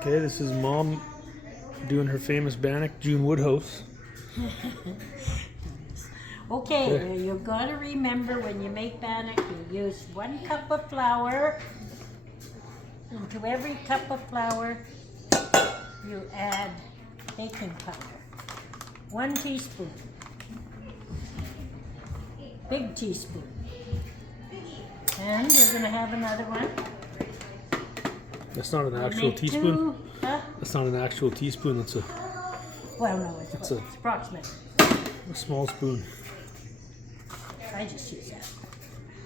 Okay, this is Mom doing her famous bannock, June Woodhouse. Okay, you've got to remember when you make bannock, you use 1 cup of flour. Into every cup of flour, you add baking powder. 1 teaspoon. Big teaspoon. And we're going to have another one. That's not an actual teaspoon. Huh? That's not an actual teaspoon. That's a Well, no, it's approximate. small spoon. I just use that.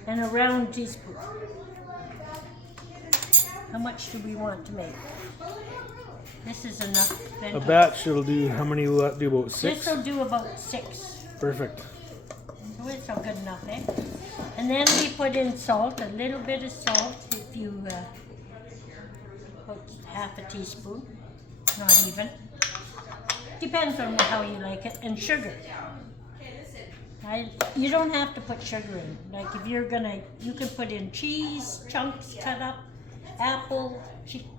And a round teaspoon. How much do we want to make? This is enough. A batch, it'll do, how many will that do? About 6? This will do about 6. Perfect. So it's all good enough, eh? And then we put in salt, a little bit of salt, if you, about half a teaspoon, not even. Depends on how you like it, and sugar. You don't have to put sugar in. Like if you're gonna, you can put in cheese, chunks cut up, apple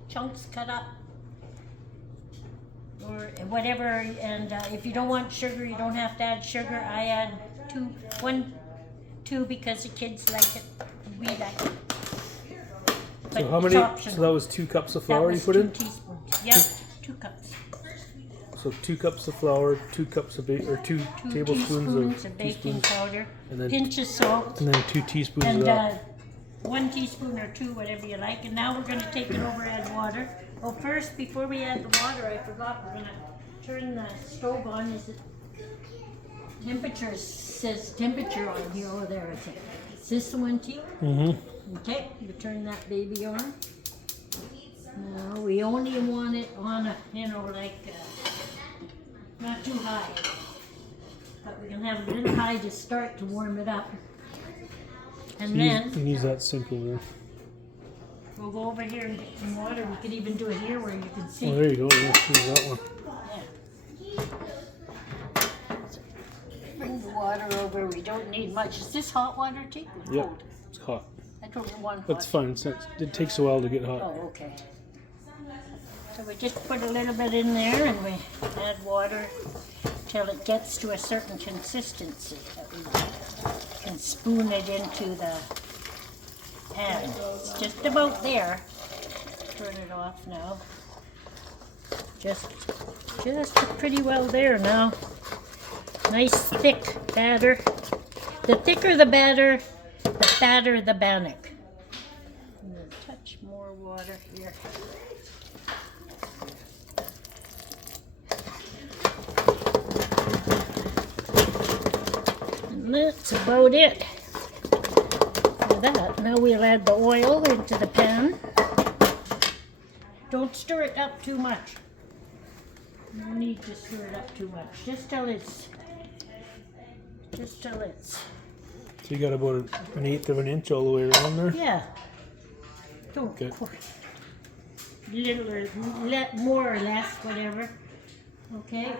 chunks cut up, or whatever. And if you don't want sugar, you don't have to add sugar. I add 2 because the kids like it. We like it. But So how many? So that was 2 cups of flour you put in? 2 teaspoons. Yep, 2 cups. So 2 cups of flour, 2 cups of or 2 tablespoons of baking powder, and then pinch of salt, and then 2 teaspoons and of that. 1 teaspoon or 2, whatever you like. And now we're going to take it over, add water. Oh, first, before we add the water, I forgot, we're going to turn the stove on. Is it temperature? Says temperature on here. Oh, there it is. Is this the one, T? Mm-hmm. Okay, you turn that baby on. No, we only want it on a, not too high. But we can have a little high to start to warm it up. And then You can use that sink over there. we'll go over here and get some water. We could even do it here where you can see. Oh, there you go. Yeah, use that one. Yeah. Bring the water over. We don't need much. Is this hot water, T? Yep, Cold? it's hot. I don't want hot. That's fine. It takes a while to get hot. Oh, okay. So we just put a little bit in there and we add water till it gets to a certain consistency that we can spoon it into the pan. It's just about there. Turn it off now. Just pretty well there now. Nice thick batter. The thicker the batter, the fatter the bannock. I'm going to touch more water here. And that's about it for that. Now we'll add the oil into the pan. Don't stir it up too much. No need to stir it up too much. Just till it's. So you got about 1/8 of an inch all the way around there? Yeah. Don't. Okay. Little or more or less, whatever. Okay.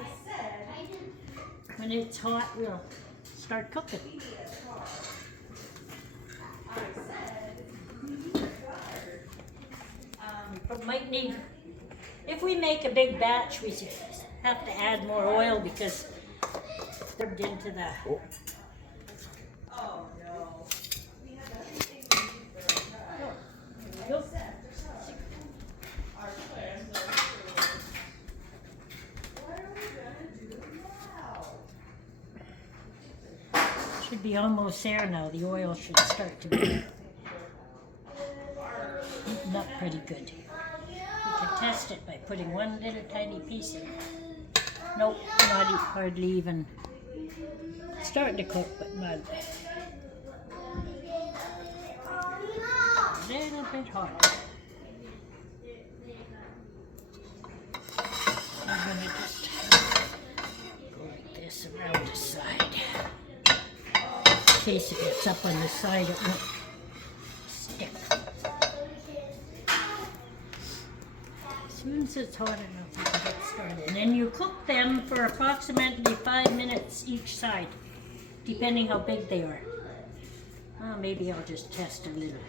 When it's hot, we'll start cooking. But might need. If we make a big batch, we have to add more oil because they're into the. Oh. Should be almost there now. The oil should start to be heating up pretty good. We can test it by putting 1 little tiny piece in. Nope, not hardly even. Starting to cook, but not. A little bit hot. I'm going to just go like this around the side. In case it gets up on the side, it won't stick. As soon as it's hot enough, you can get started. And then you cook them for approximately 5 minutes each side, depending how big they are. Maybe I'll just test a little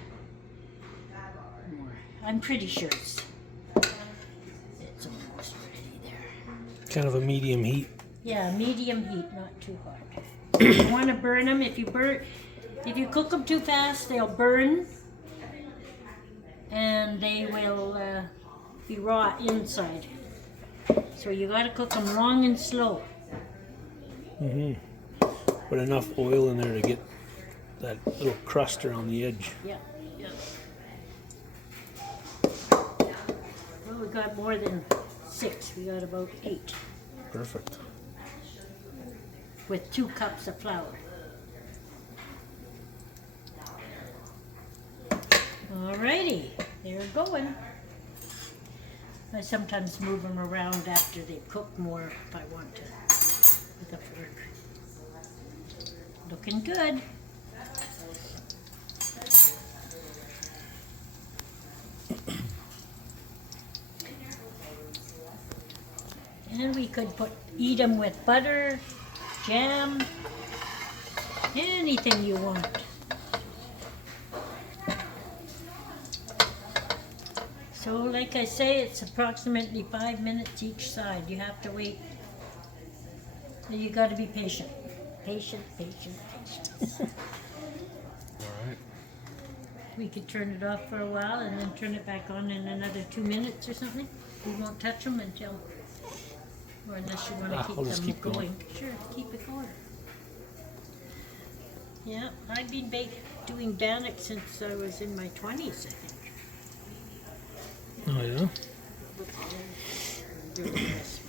more. I'm pretty sure it's kind of a medium heat. Yeah, medium heat, not too hot. You don't want to burn them. If you cook them too fast, they'll burn, and they will be raw inside. So you got to cook them long and slow. But enough oil in there to get that little crust around the edge. Yeah, yeah. Well, we got more than 6. We got about 8 Perfect. with 2 cups of flour. Alrighty, they're going. I sometimes move them around after they cook more if I want to with a fork. Looking good. And we could eat them with butter, jam, anything you want. So like I say, it's approximately 5 minutes each side. You have to wait. You got to be patient. Patient, patient, patient. All right. We could turn it off for a while and then turn it back on in another 2 minutes or something. We won't touch them until, or unless you want to keep I'll just them keep going. Sure, keep it going. Yeah, I've been doing bannock since I was in my 20s, I think. Oh yeah? Doing this.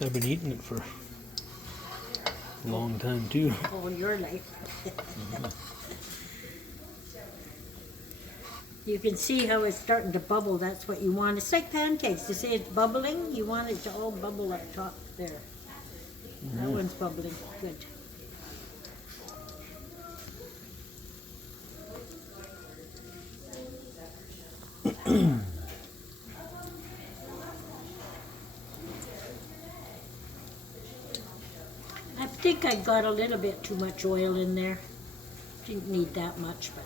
I've been eating it for a long time too. All your life. You can see how it's starting to bubble. That's what you want. It's like pancakes. To say it's bubbling, you want it to all bubble up top there. That one's bubbling. Good. I think I got a little bit too much oil in there. Didn't need that much, but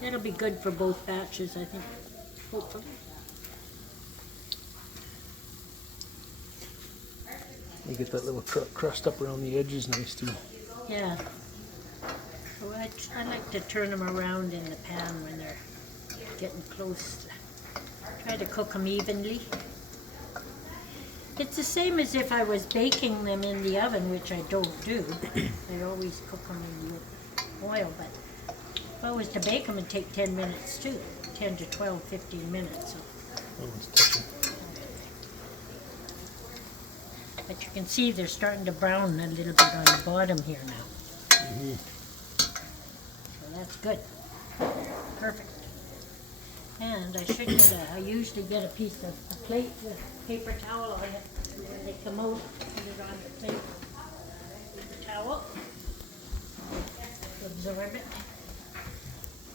that'll be good for both batches, I think, hopefully. You get that little crust up around the edges, nice too. Yeah. So I like to turn them around in the pan when they're getting close. Try to cook them evenly. It's the same as if I was baking them in the oven, which I don't do. I always cook them in the oil, but if I was to bake them, it'd take 10 minutes too. 10 to 12, 15 minutes. So. Oh, it's touching. But you can see they're starting to brown a little bit on the bottom here now. So that's good. Perfect. And I should I usually get a plate with paper towel on it. And when they come out, put it on the plate. Paper towel. Absorb it.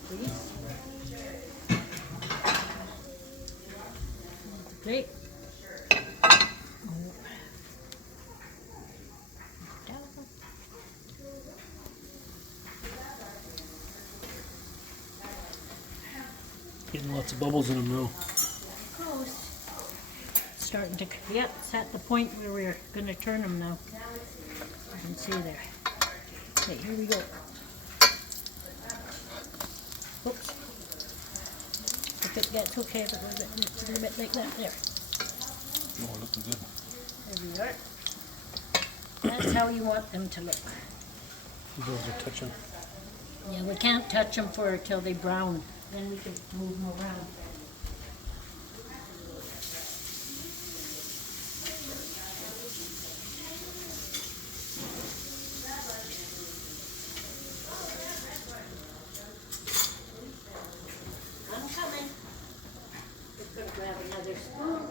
Please. Plate. Getting lots of bubbles in them now. Close. Starting to, yep, it's at the point where we're going to turn them now. You can see there. Okay, here we go. Oops. If it gets okay, it's a little bit like that. There. Oh, looking good. There we are. That's how you want them to look. Those are touching. Yeah, we can't touch them till they brown. Then we can move them around. I'm coming. Just gonna grab another spoon.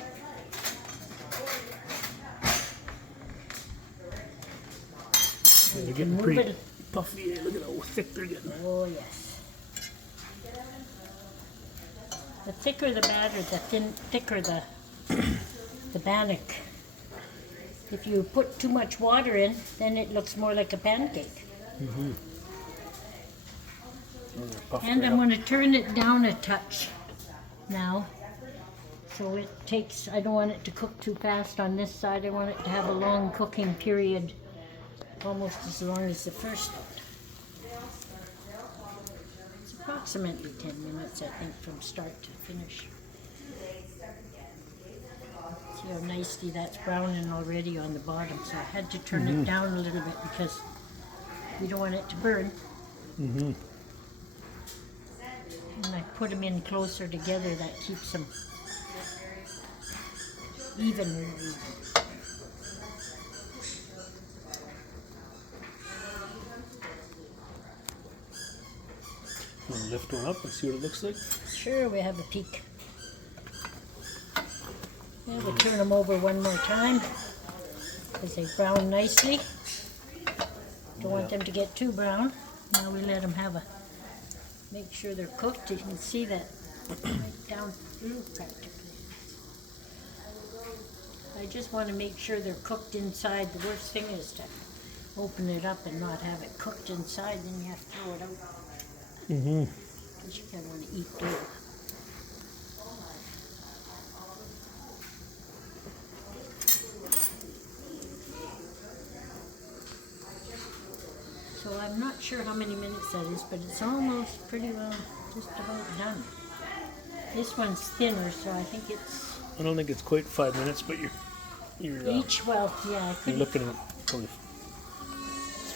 They're getting pretty puffy. Look at how thick they're getting. Oh yes. The thicker the batter, the thicker the bannock. If you put too much water in, then it looks more like a pancake. Oh, they're puffed And right I'm up. going to turn it down a touch now, So it takes, I don't want it to cook too fast on this side. I want it to have a long cooking period, almost as long as the first one. It's approximately 10 minutes, I think, from start to finish. See how nicely that's browning already on the bottom, so I had to turn it down a little bit because we don't want it to burn. And I put them in closer together, that keeps them even. Want to lift one up and see what it looks like? Sure, we have a peek. Yeah, we'll turn them over one more time because they brown nicely. Don't want them to get too brown. Now we let them have a, make sure they're cooked. You can see that right down through practically. I just want to make sure they're cooked inside. The worst thing is to open it up and not have it cooked inside, then you have to throw it out. Because you kind of want to eat dough. So I'm not sure how many minutes that is, but it's almost pretty well just about done. This one's thinner, so I think it's... I don't think it's quite 5 minutes, but you're each, well, yeah, I you're couldn't... looking at probably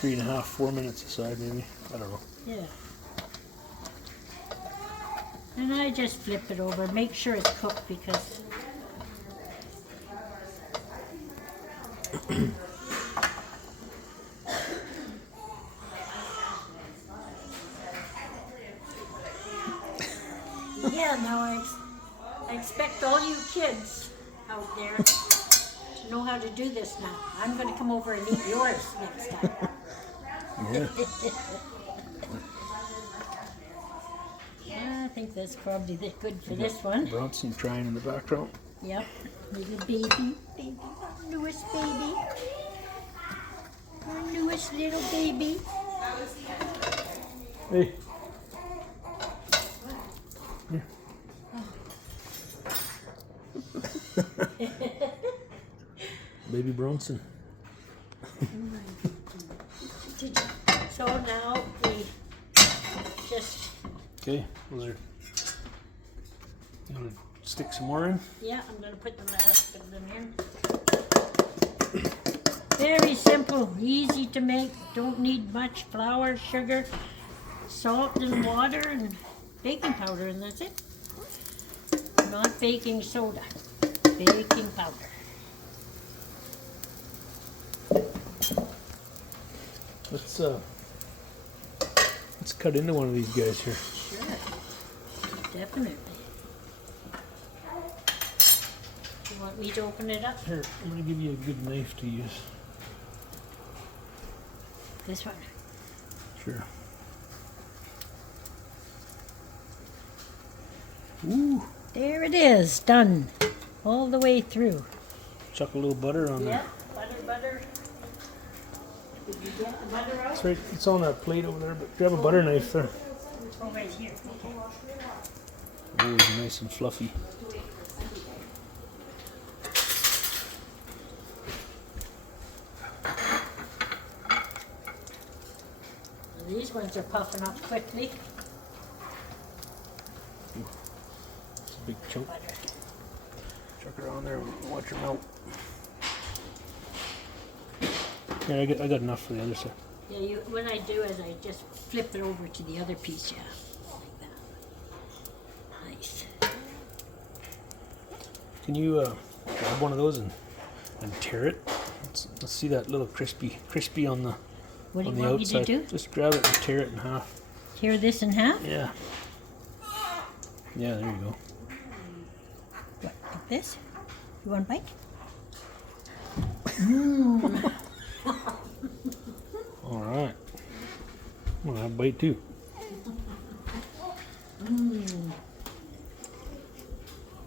3.5, 4 minutes aside, maybe. I don't know. Yeah. And I just flip it over, make sure it's cooked because... Yeah, now I expect all you kids out there to know how to do this now. I'm going to come over and eat yours next time. Yeah. I think that's probably good for this one. Bronson crying in the background. Yep, little baby, newest baby, our newest little baby. Hey. Baby Bronson. So now we just... Okay, those are... You want to stick some more in? Yeah, I'm going to put the last of them in. Very simple, easy to make, don't need much flour, sugar, salt and water and baking powder, and that's it. Not baking soda, baking powder. Let's cut into one of these guys here. Sure, definitely. You want me to open it up? Here, I'm gonna give you a good knife to use. This one. Sure. Ooh. There it is, done. All the way through. Chuck a little butter on there. Yeah, butter. Did you get the butter out? It's right. It's on that plate over there. But grab a butter knife there. Oh, right here. Okay. Oh, it's nice and fluffy. These ones are puffing up quickly. It's a big chunk. Butter. Chuck it on there and watch it melt. Here, I got enough for the other side. Yeah, what I do is I just flip it over to the other piece, yeah. Like that. Nice. Can you grab one of those and tear it? Let's see that little crispy on the What do on you the want outside. me to do? Just grab it and tear it in half. Tear this in half? Yeah. Yeah, there you go. What, like this? You want a bite? Mmm. All right. I'm gonna have a bite too. Mmm.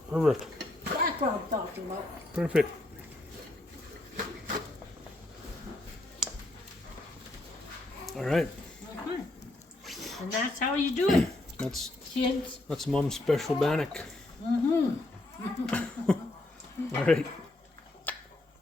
Perfect. That's what I'm talking about. Perfect. All right. And that's how you do it, That's kids. Mom's special bannock. Mm-hmm. All right.